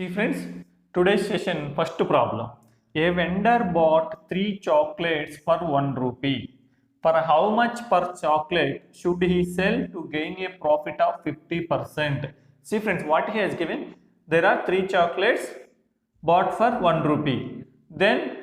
See friends, today's session first problem. A vendor bought 3 chocolates for 1 rupee. For how much per chocolate should he sell to gain a profit of 50%? See friends, what he has given? There are 3 chocolates bought for 1 rupee. Then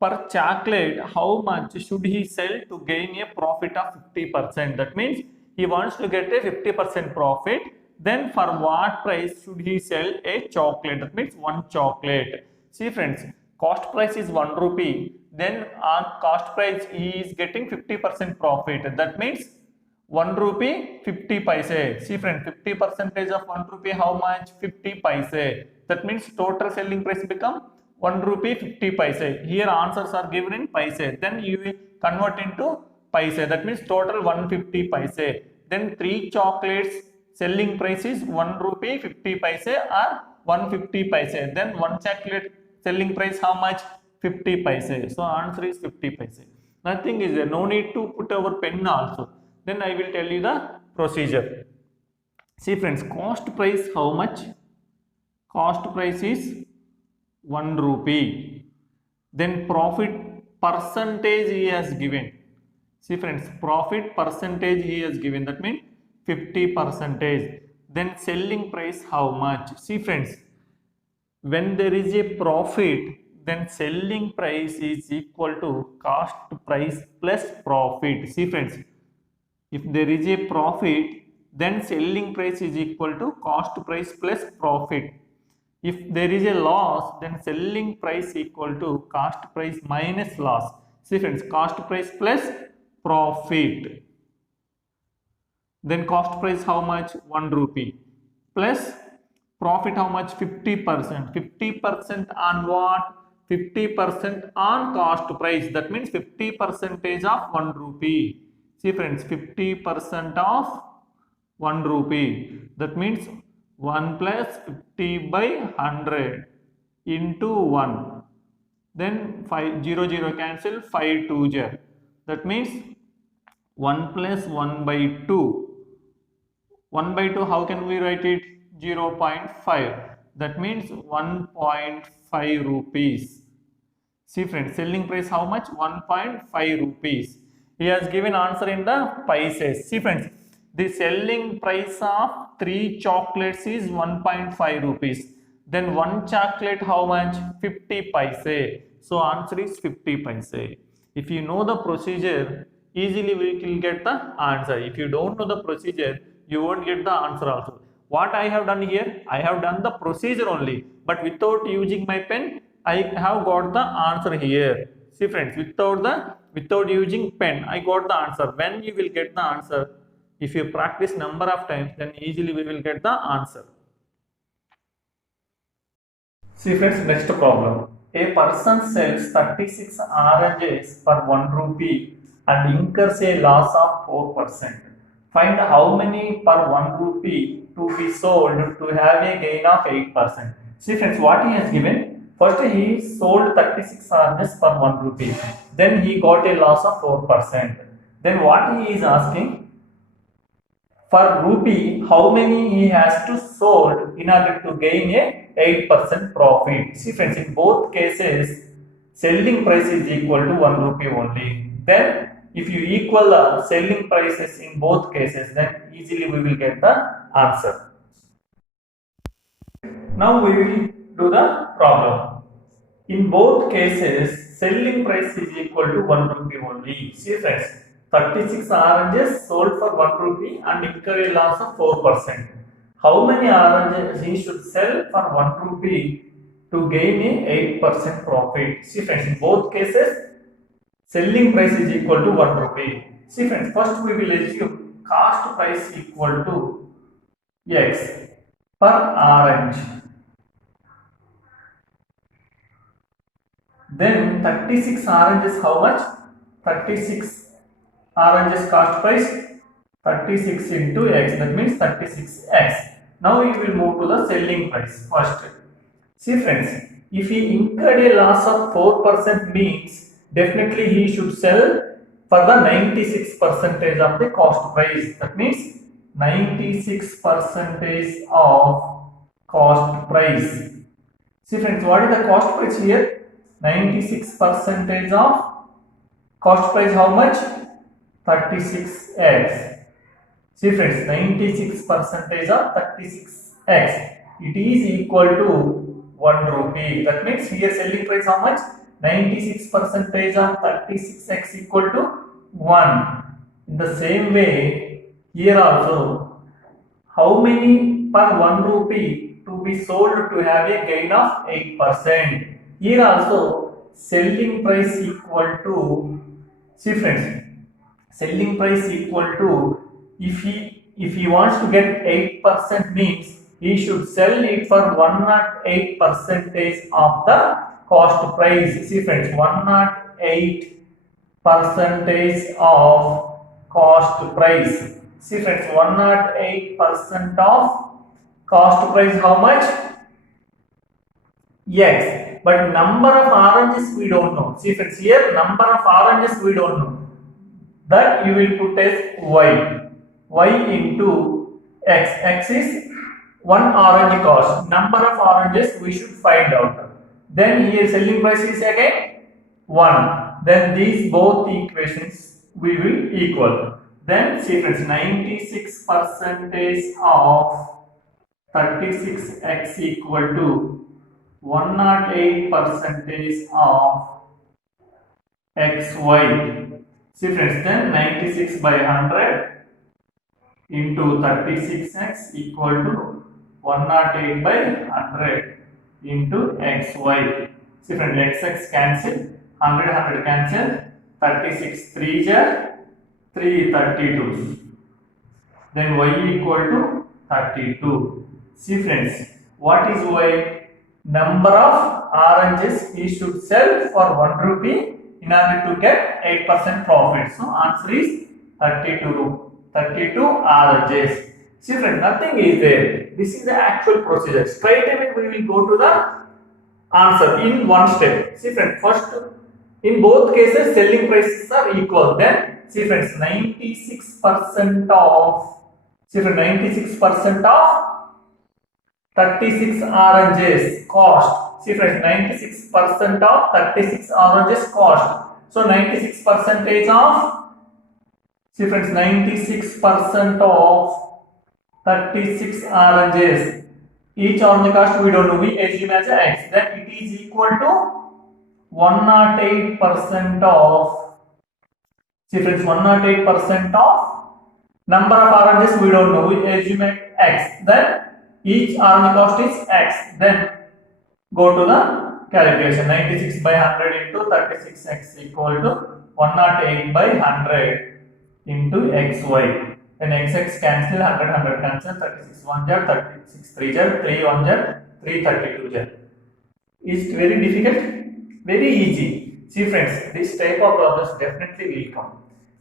per chocolate, how much should he sell to gain a profit of 50%? That means he wants to get a 50% profit. Then for what price should he sell a chocolate? That means one chocolate. See friends, cost price is 1 rupee. Then on cost price he is getting 50% profit. That means 1 rupee 50 paise. See friend, 50 percentage of 1 rupee how much? 50 paise. That means total selling price become 1 rupee 50 paise. Here answers are given in paise. Then you will convert into paise. That means total 150 paise. Then 3 chocolates selling price is 1 rupee 50 paise or 150 paise. Then 1 chocolate selling price how much? 50 paise. So answer is 50 paise. Nothing is there. No need to put our pen also. Then I will tell you the procedure. See friends, cost price how much? Cost price is 1 rupee. Then profit percentage he has given. See friends, profit percentage he has given. That means 50 percentage. Then selling price how much? See friends, when there is a profit, then selling price is equal to cost price plus profit. See friends, if there is a profit, then selling price is equal to cost price plus profit. If there is a loss, then selling price equal to cost price minus loss. See friends, cost price plus profit. Then cost price how much? 1 rupee. Plus profit how much? 50%. 50% on what? 50% on cost price. That means 50 percentage of 1 rupee. See friends, 50% of 1 rupee. That means 1 plus 50 by 100 into 1. Then 5, 0, 0 cancel, 5 2 0. That means 1 plus 1 by 2. 1 by 2, how can we write it? 0.5. That means 1.5 rupees. See friends, selling price how much? 1.5 rupees. He has given answer in the pieces. See friends, the selling price of 3 chocolates is 1.5 rupees. Then 1 chocolate how much? 50 paise. So answer is 50 paise. If you know the procedure, easily we will get the answer. If you don't know the procedure, you won't get the answer also. What I have done here, I have done the procedure only, but without using my pen, I have got the answer here. See friends, without using pen, I got the answer. When you will get the answer, if you practice number of times, then easily we will get the answer. See friends, next problem. A person sells 36 oranges for 1 rupee and incurs a loss of 4%. Find how many per 1 rupee to be sold to have a gain of 8%. See friends, what he has given? First he sold 36 oranges for 1 rupee. Then he got a loss of 4%. Then what he is asking? For rupee, how many he has to sold in order to gain a 8% profit. See friends, in both cases, selling price is equal to 1 rupee only. Then if you equal the selling prices in both cases, then easily we will get the answer. Now we will do the problem. In both cases, selling price is equal to 1 rupee only. See friends, 36 oranges sold for 1 rupee and incur a loss of 4%. How many oranges he should sell for 1 rupee to gain a 8% profit? See friends, in both cases, selling price is equal to 1 rupee. See friends, first we will assume cost price equal to X per orange. Then 36 oranges how much? 36 oranges cost price 36 into X, that means 36X. Now we will move to the selling price first. See friends, if he incurred a loss of 4% means definitely he should sell for the 96% of the cost price. That means 96% of cost price. See friends, what is the cost price here? 96 percentage of cost price, how much? 36x. See friends, 96 percentage of 36x. It is equal to 1 rupee. That means here selling price how much? 96 percentage of 36x equal to 1. In the same way, here also, how many per 1 rupee to be sold to have a gain of 8%. Here also, selling price equal to, see friends, selling price equal to, if he wants to get 8% means he should sell it for 108 percentage of the cost price. See friends, 108 percentage of cost price. See friends, 108% of cost price how much? X. But number of oranges we don't know. See friends, here number of oranges we don't know. That you will put as Y. Y into X. X is 1 orange cost. Number of oranges we should find out. Then here selling price is again 1. Then these both equations we will equal. Then see friends, 96 percentage of 36x equal to 108 percentage of xy. See friends, then 96 by 100 into 36x equal to 108 by 100 into xy. See friends, xx cancel, 100 cancel, 36 3 jar 3 32. Then y equal to 32. See friends, what is y? Number of oranges he should sell for 1 rupee in order to get 8% profit. So answer is 32 oranges. See friends, nothing is there. This is the actual procedure. Straight away we will go to the answer in one step. See friends, first in both cases selling prices are equal. Then see friends, 96% of, see friends, 96% of 36 oranges cost. See friends, 96% of 36 oranges cost. So 96 percentage of, see friends, 96% of 36 oranges. Each orange cost we don't know, we assume as x. Then it is equal to 108% of, see friends, 108% of number of oranges we don't know, we assume at x. Then each orange cost is x. Then go to the calculation. 96 by 100 into 36x equal to 108 by 100 into xy. Then xx cancel, 100 cancel, 36 1 jar, 36 3 jar, 3 1 jar, 3 32 jar. Is it very difficult? Very easy. See friends, this type of problems definitely will come.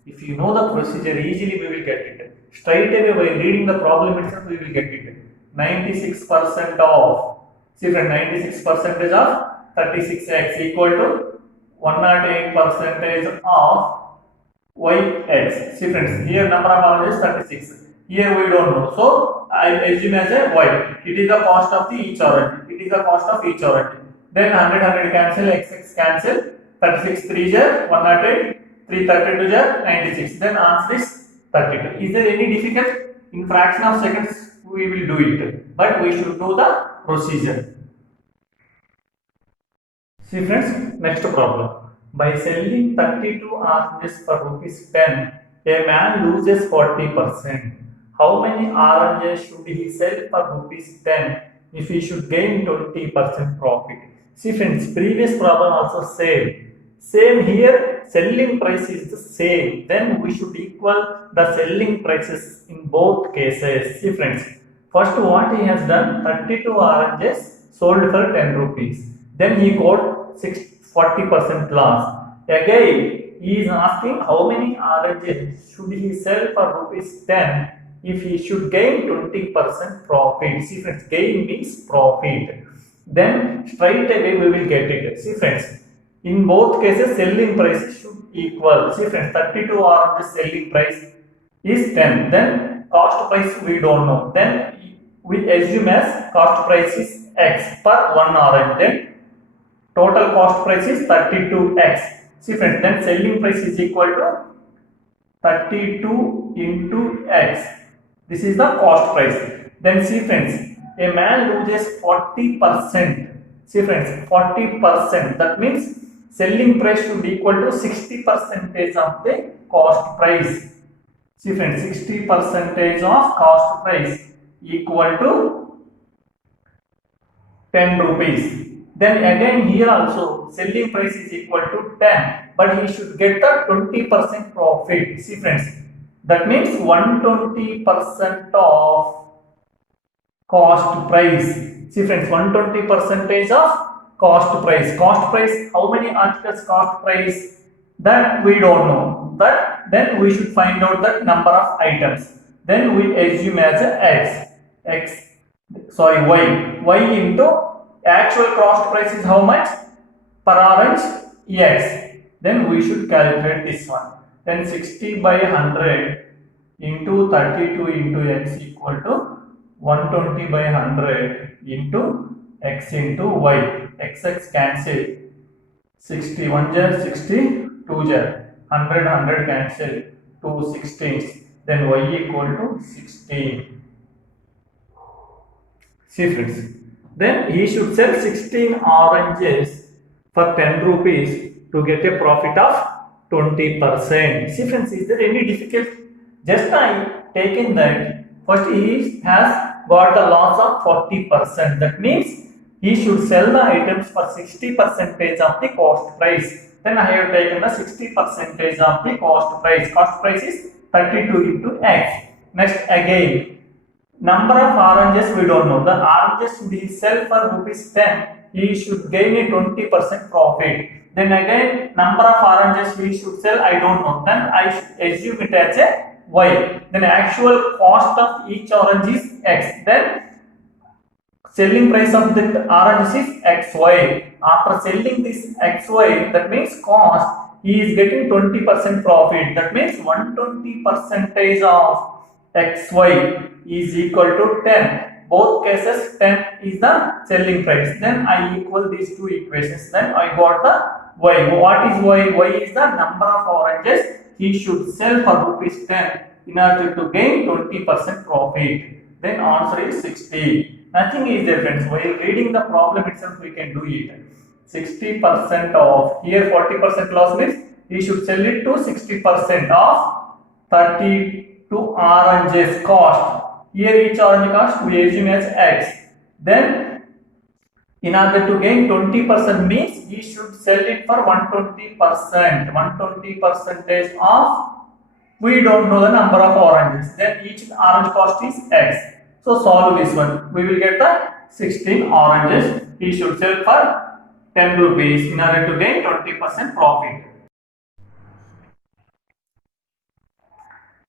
If you know the procedure, easily we will get it. Straight away by reading the problem itself we will get it. 96% of, see friend, 96 percentage of 36x equal to 108 percentage of yx. See friends, here number of oranges is 36. Here we don't know, so I assume as a y. It is the cost of each orange. It is the cost of each orange. Then 100 cancel, xx cancel, 36 3 jar 108, 3 32 jar 96. Then answer is 32. Is there any difficult? In fraction of seconds we will do it, but we should know the procedure. See friends, next problem. By selling 32 oranges for rupees 10, a man loses 40%. How many oranges should he sell for rupees 10 if he should gain 20% profit? See friends, previous problem also same here, selling price is the same. Then we should equal the selling prices in both cases. See friends, first what he has done, 32 oranges sold for 10 rupees. Then he got 40% loss. Again, he is asking how many oranges should he sell for rupees 10 if he should gain 20% profit. See friends, gain means profit. Then straight away we will get it. See friends, in both cases selling price should equal. See friends, 32 oranges selling price is 10. Then cost price we don't know. Then we assume as cost price is x per one orange. Then total cost price is 32x. See friends, then selling price is equal to 32 into x. This is the cost price. Then see friends, a man loses 40%. See friends, 40%. That means selling price should be equal to 60% of the cost price. See friends, 60% of cost price equal to 10 rupees. Then again here also selling price is equal to 10, but he should get the 20% profit. See friends, that means 120% of cost price. See friends, 120% of cost price. Cost price, how many articles cost price? That we don't know. That then we should find out the number of items. Then we assume as y into actual cost price is how much per orange? X. Then we should calculate this one. Then 60 by 100 into 32 into x equal to 120 by 100 into x into y. X cancel. 60 1 jar 60 2 jar 100 cancel 2 16s. Then y equal to 16. See friends, then he should sell 16 oranges for 10 rupees to get a profit of 20%. See friends, is there any difficulty? Just I taken that first he has got the loss of 40%. That means he should sell the items for 60% of the cost price. Then I have taken the 60% of the cost price. Cost price is 32 into x. Next again, number of oranges we don't know. The oranges should he sell for rupees 10. He should gain a 20% profit. Then again, number of oranges we should sell, I don't know. Then I should assume it as a y. Then actual cost of each orange is x. Then selling price of the orange is xy. After selling this xy, that means cost, he is getting 20% profit. That means 120% of xy is equal to 10. Both cases 10 is the selling price. Then I equal these two equations. Then I got the y. What is y? Y is the number of oranges he should sell for rupees 10 in order to gain 20% profit. Then answer is 60. Nothing is there friends. While reading the problem itself we can do it. 60% of, here 40% loss means he should sell it to 60% of 32 oranges cost. Here each orange cost we assume as x. Then in order to gain 20% means he should sell it for 120%. 120% of, we don't know the number of oranges. Then each orange cost is x. So solve this one. We will get the 16 oranges. He should sell for 10 rupees in order to gain 20% profit.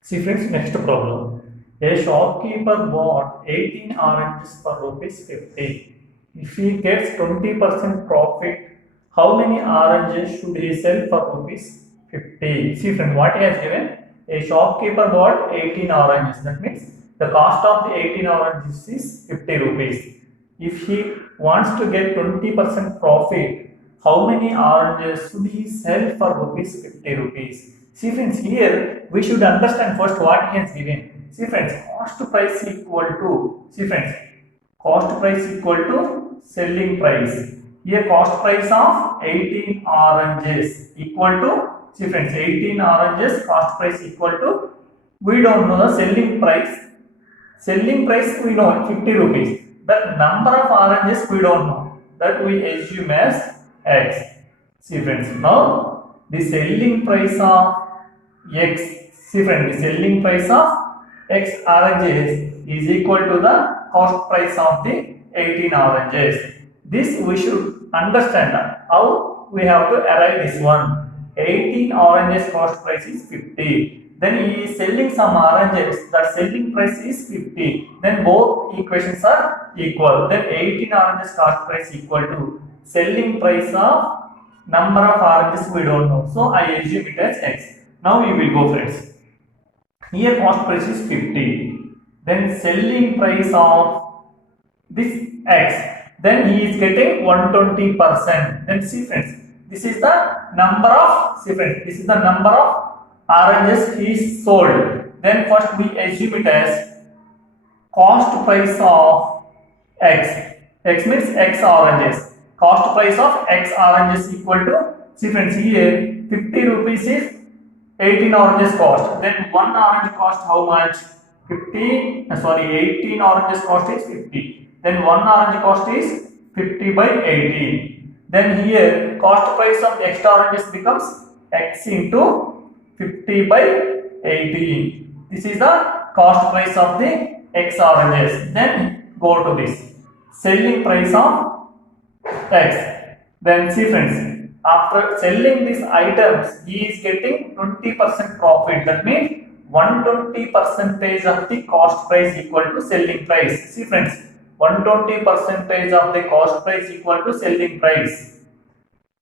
See friends, next problem. A shopkeeper bought 18 oranges for rupees 50. If he gets 20% profit, how many oranges should he sell for rupees 50? See friend, what he has given? A shopkeeper bought 18 oranges. That means the cost of the 18 oranges is 50 rupees. If he wants to get 20% profit, how many oranges should he sell for rupees 50 rupees? See friends, here we should understand first what he has given. See friends, cost price equal to, see friends, cost price equal to selling price. Here cost price of 18 oranges equal to, see friends, 18 oranges cost price equal to, we don't know the selling price. Selling price we know 50 rupees. The number of oranges we don't know. That we assume as x. See friends, now the selling price of x, see friends, the selling price of x oranges is equal to the cost price of the 18 oranges. This we should understand how we have to arrive this one. 18 oranges cost price is 50. Then he is selling some oranges, that selling price is 50. Then both equations are equal. Then 18 oranges cost price equal to selling price of number of oranges we don't know. So I assume it as x. Now we will go friends. Here cost price is 50. Then selling price of this x. then he is getting 120%. Then see friends, this is the number of, see friends, this is the number of oranges he sold. Then first we assume it as cost price of x. X means x oranges. Cost price of x oranges equal to, see friends, here 50 rupees is 18 oranges cost. Then one orange cost how much? 18 oranges cost is 50. Then one orange cost is 50 by 18. Then here cost price of x oranges becomes x into 50 by 18. This is the cost price of the x oranges. Then go to this selling price of x. Then see friends, after selling these items, he is getting 20% profit. That means 120% of the cost price equal to selling price. See friends, 120% of the cost price equal to selling price,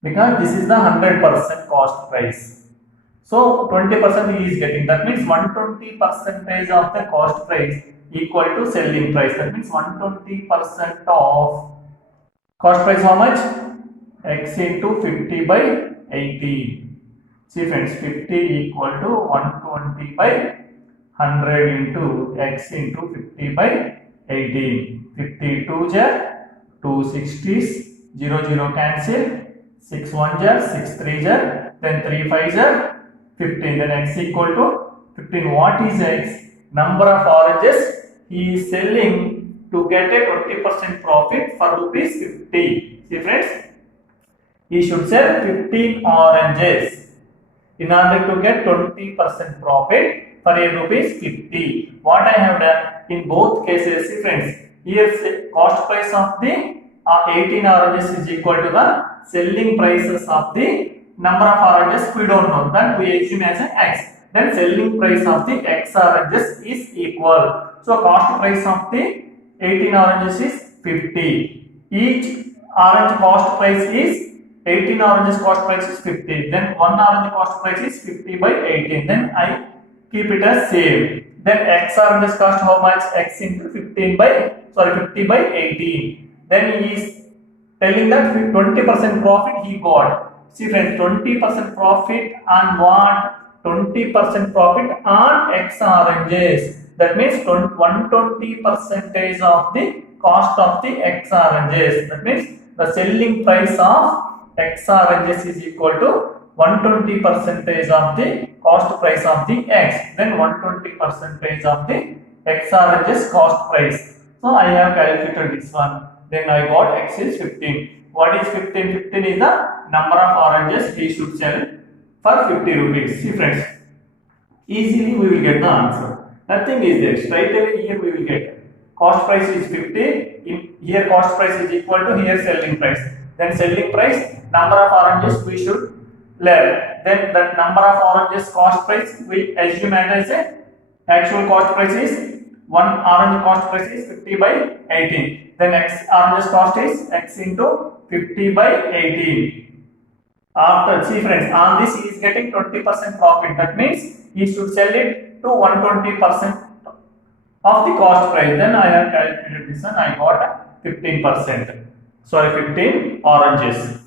because this is the 100% cost price. So 20% he is getting. That means 120% of the cost price equal to selling price. That means 120% of cost price how much? X into 50 by 18. See friends, 50 equal to 120 by 100 into x into 50 by 18. 52 jar, 2 60s, 0 cancel, 6 1 jar, 6 3 jar, then 3 5 jar, 15. Then x equal to 15. What is x? Number of oranges he is selling to get a 20% profit for rupees 50. See friends, he should sell 15 oranges in order to get 20% profit for a rupees 50. What I have done in both cases, see friends, here cost price of the 18 oranges is equal to the selling prices of the number of oranges we don't know, that we assume as an x. Then selling price of the x oranges is equal. So cost price of the 18 oranges is 50. Each orange cost price is 18 oranges cost price is 50. Then one orange cost price is 50 by 18. Then I keep it as same. Then x oranges cost how much? X into 50 by 18. Then he is telling that 20% profit he got. See friends, 20% profit on what? 20% profit on x oranges. That means 120% of the cost of the x oranges. That means the selling price of x oranges is equal to 120% of the cost price of the x. Then 120% of the x oranges cost price. So I have calculated this one. Then I got x is 15. What is 15? 15 is the number of oranges he should sell for 50 rupees. See friends, easily we will get the answer. Nothing is there. Straight away here we will get cost price is 50. In here cost price is equal to here selling price. Then selling price, number of oranges we should learn. Then the number of oranges cost price we assume as a actual cost price is one orange cost price is 50 by 18. Then x oranges cost is x into 50 by 18. After, see friends, on this he is getting 20% profit. That means he should sell it to 120% of the cost price. Then I have calculated this one. I got 15%. Sorry, 15 oranges.